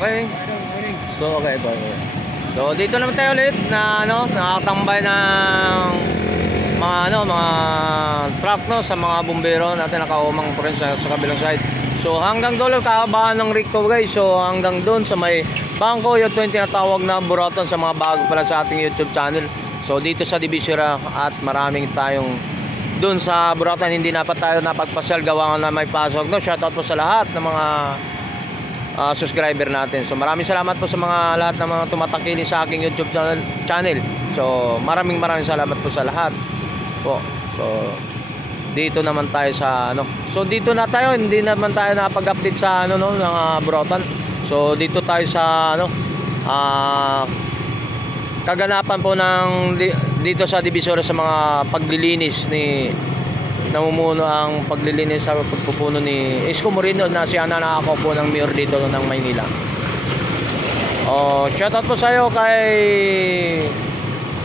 Okay. So okay po. So dito naman tayo ulit na nakatambay ng mga truck sa mga bumbero natin nakaumang po rin sa kabilang side. So hanggang dulo kahabaan ng Rico guys. So hanggang doon sa may Bangko yung 20 na tawag na Buratan sa mga bago pala sa ating YouTube channel. So dito sa Divisoria at maraming tayong doon sa Buratan hindi na pa tayo napagpasyal gawa na may pasok. Shoutout po sa lahat ng mga subscriber natin. So maraming salamat po sa mga lahat ng mga tumatakili sa aking YouTube channel. So maraming salamat po sa lahat po. So dito naman tayo sa So dito na tayo, hindi naman tayo napag-update sa ng Buratan. So dito tayo sa kaganapan po ng dito sa Divisoria sa mga paglilinis ni namumuno ang paglilinis sa pagpupuno ni Isko Moreno na siya na nakakaupo ng mayor dito ng Maynila. Shoutout po sa iyo kay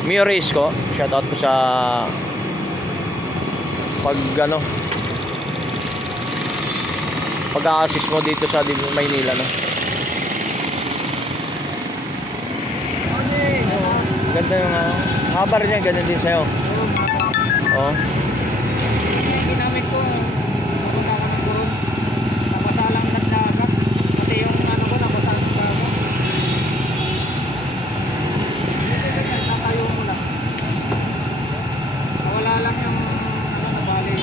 Mayor Isko. Shoutout po sa pag-a-assist mo dito sa Maynila Ganda yung habar niya, ganun din sa'yo. Ginamit ko punta ko ng Burong napasalang nagdagat pati yung ko napasalang nagdagat natayo mo lang nawala lang yung nabali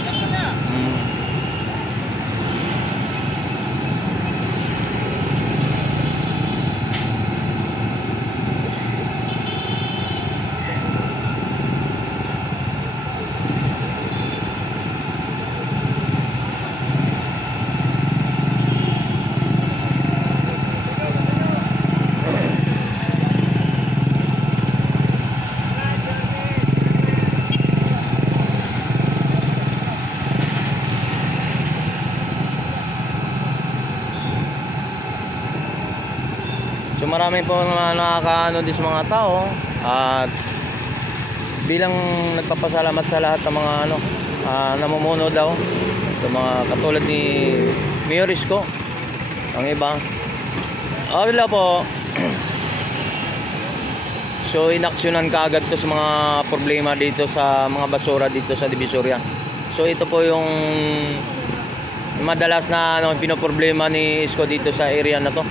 So marami po mga nakakaano din sa mga tao at bilang nagpapasalamat sa lahat ng mga namumuno daw sa mga katulad ni Mayor Isko ang iba. Wala po. So inaksyonan kaagad to sa mga problema dito sa mga basura dito sa Divisoria. So ito po yung madalas na pinoproblema ni Isko dito sa area na to.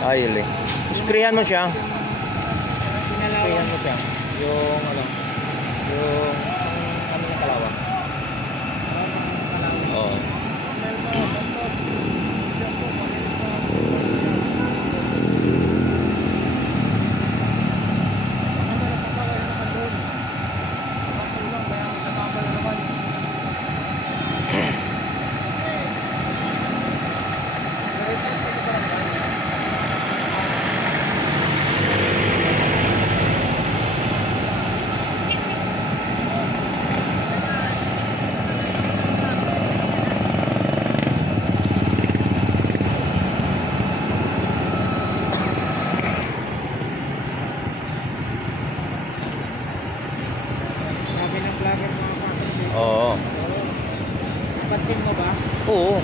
Ayun sprayan mo siya. Sprayan mo siya. Yung yung kalawang. Oo. Patin mo ba? Oo.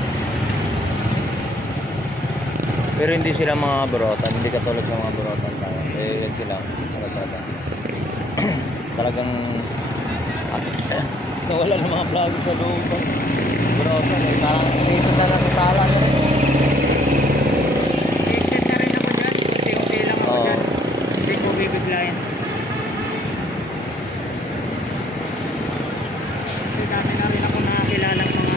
Pero hindi sila mga Buratan, hindi katulad ng mga Buratan tayo. Yan sila. Talagang nawala ng mga vlogger sa loob. Buratan parang dito na lang sa tala. I-exit na rin ako dyan. Unti-unti lang ako dyan. Hindi ko bibiglayin. Dami na rin ako nakakilalang mga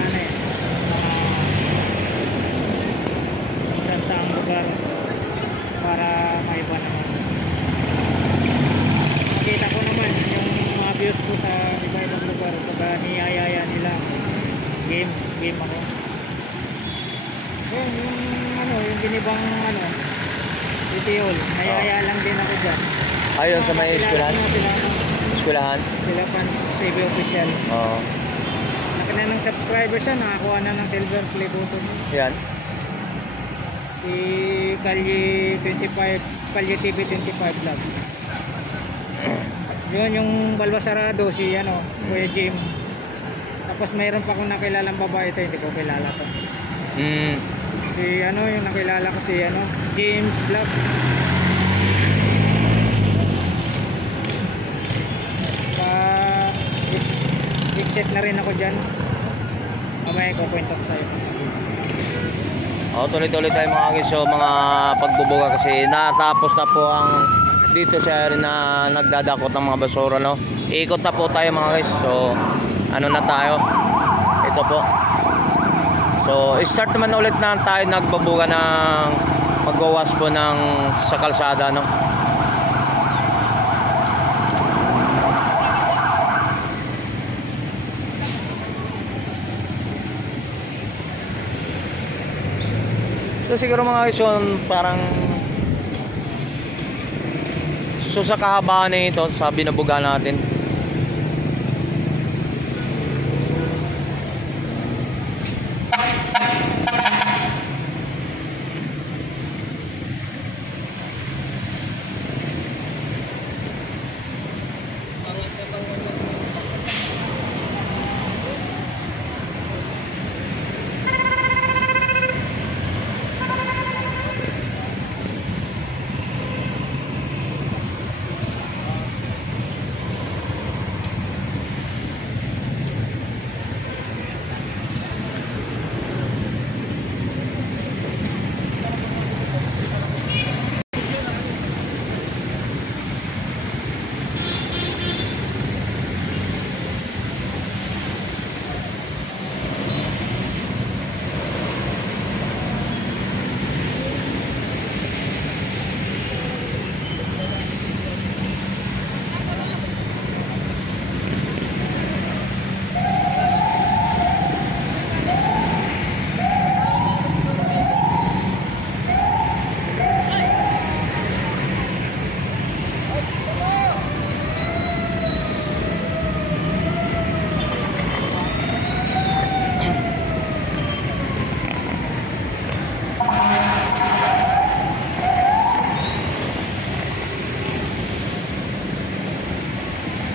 sa lugar para maiba naman. Nakita ko naman yung mga views ko sa iba-ibang lugar pagka niyayaya nila game ako. Yung ginibang Titiol, nayaya lang din ako dyan. Ayun sa may eskwelahan? Eskwelahan? Sila fans TV official. Oo. Na ng subscribers siya, nakakuha na ng silver play button. Yan. Si Kalye 25, Kalye TV 25 vlog. Yun yung Balbasarado, si ano, Kuya Jim. Tapos mayroon pa akong nakilalang babae ito, hindi ko kilala to. Si ano, yung nakilala ko si ano, James Vlog. Set na rin ako dyan. Mamaya ko kwento ko sa'yo. Tuloy-tuloy tayo mga guys. So mga pagbubuga kasi natapos na po ang dito sa area na nagdadakot ng mga basura, no. Iikot na po tayo mga guys. So ano na tayo. Ito po. So start naman ulit na tayo nagbubuga ng magwawas po ng sa kalsada, no. So siguro mga guys, parang so sa kahabaan na ito sa binubuga natin.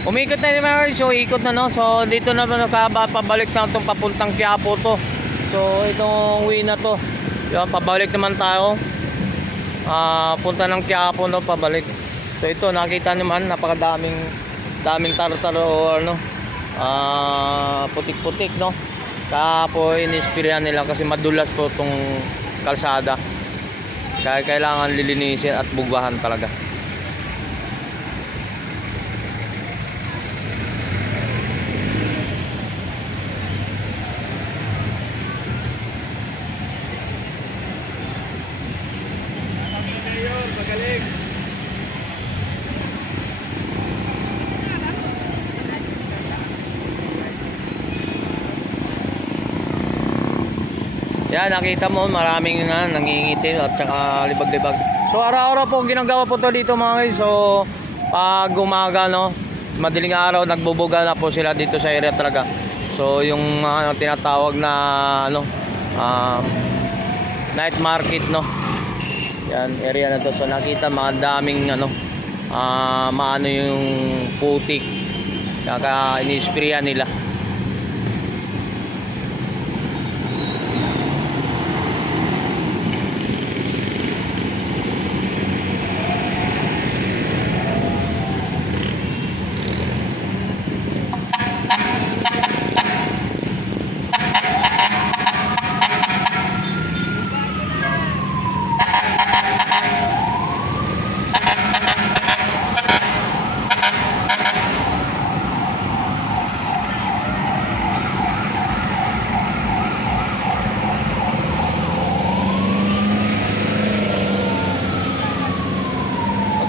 Umikot na yung mga guys, so ikot na, no. So dito na pabalik na itong papuntang Quiapo to. So itong uwi na to. Yung pabalik naman tayo. Punta ng Quiapo, no, pabalik. So ito nakita naman napakadaming tartar o ano, putik-putik, no. Kaya po inispirahan nila kasi madulas po itong kalsada. Kaya kailangan lilinisin at bugwahan talaga. Yan, nakita mo maraming nangingitim at saka libag-libag. So araw-araw po ginagawa po to dito mga guys. So pag umaga, no, madaling araw nagbubuga na po sila dito sa area talaga. So yung tinatawag na ano, night market, no. Yan, area na to. So nakita mga daming ano, maano yung putik. Kaya ini-sprayan nila.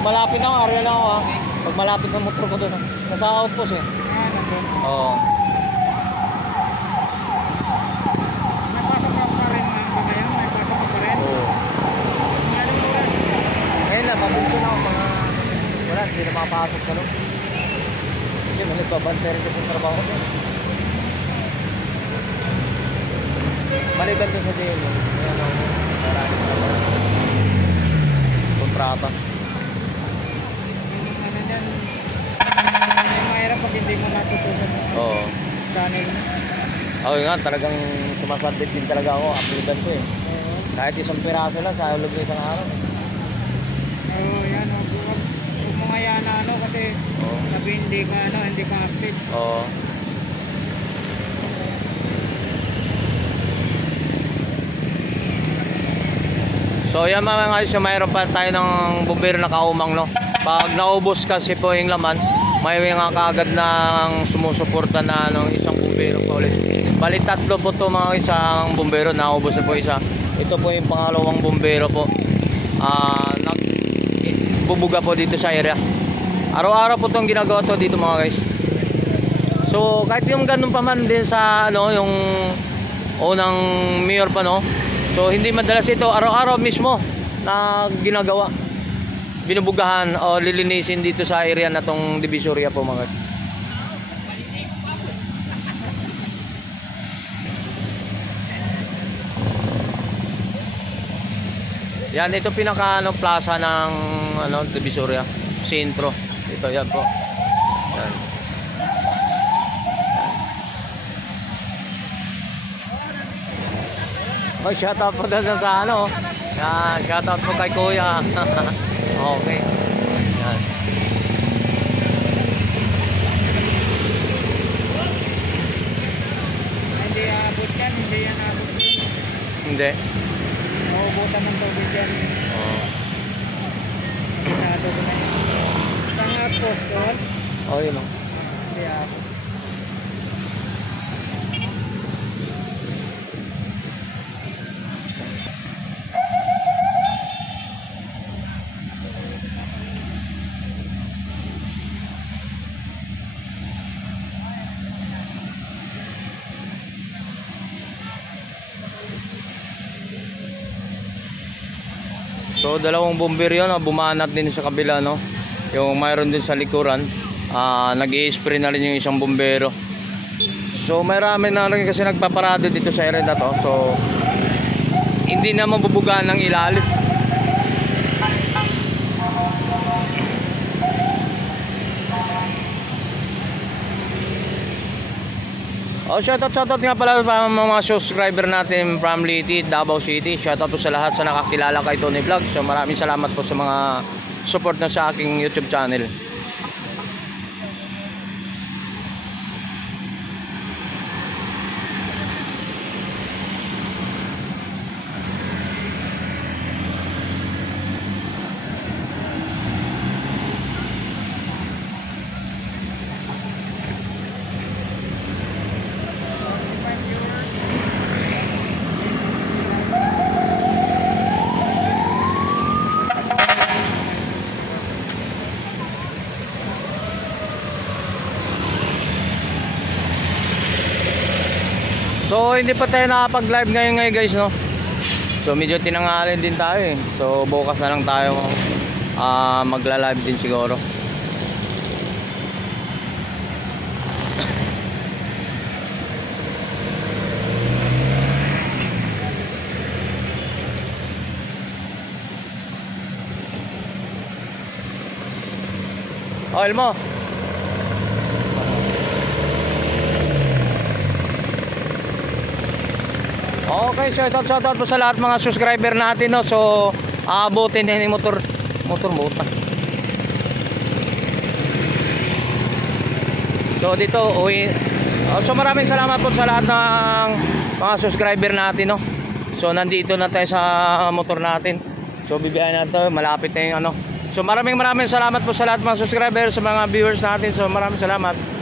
Malapit na ako, area na ako ha. Pag malapit ng motor ko doon, nasa outpost eh. Nandun. Oo. May pasok ka pa rin ba ngayon? May pasok ka pa rin? Oo. Ngayon oras? Ngayon na, patuloy na ako mga... Wala, hindi na makapasok ka doon. Kasi nagpabantay rin kasi yung trabaho ko. Maliban doon sa din. Ayan ako. Maraming trabaho. Kontrata. Ano dyan? mo matutunan mo Oo. channel mo. Oo nga, talagang sumasabit din talaga ako. Uploadan ko eh. Oo. Kahit isang piraso lang sa loob ng isang araw. Oo, yan. Huwag mo nga yan ano kasi Oo. sabi hindi ka active. Oo. So yan mga guys, so mayroon pa tayo ng bumbero na kaumang, no. Pag naubos kasi po yung laman, may mga kaagad ng sumusuporta na isang bumbero pa ulit. Bali 3 po to mga isang bumbero, naubos na po isa. Ito po yung pangalawang bumbero po. Nagbubuga po dito sa area. Araw-araw po itong ginagawa to dito mga guys. So kahit yung ganun pa man din sa yung unang mayor pa, no. So hindi madalas ito araw-araw mismo na ginagawa. Binubugahan o lilinisin dito sa area na tong Divisoria po mga. Yan, ito pinaka plaza ng Divisoria, sentro. Ito yan po. Yan. Oh, shout out po doon sa Yan, shout out po kay Kuya. Okay. Yan. Hindi aabot yan, hindi yan aabot yan. Hindi. Nauubutan ng tubig yan. Oo. Masyado ko na yun. Isang post doon, Oh, yun o. hindi aabot. So dalawang bomber yun, bumanat din sa kabila, no. Yung mayroon din sa likuran, nag-i-spray na rin yung isang bombero. So marami na rin kasi nagpaparado dito sa area na to. So hindi na mabubugaan ng ilalim. Oh, shoutout nga pala sa mga subscriber natin from Leyte, Davao City. Shoutout po sa lahat sa nakakilala kay Tony Vlog. So maraming salamat po sa mga support na sa aking YouTube channel. So hindi pa tayo nakapag-live ngayon guys, no. So medyo tinangalin din tayo eh. So bukas na lang tayo magla-live din siguro. Oh, Elmo. Okay, shoutout po sa lahat mga subscriber natin, no. So aabutin din yung motor mota. So dito so maraming salamat po sa lahat ng mga subscriber natin, no. So nandito na tayo sa motor natin. So bibiyahin natin, malapit na yung So maraming salamat po sa lahat mga subscriber, sa mga viewers natin. So maraming salamat.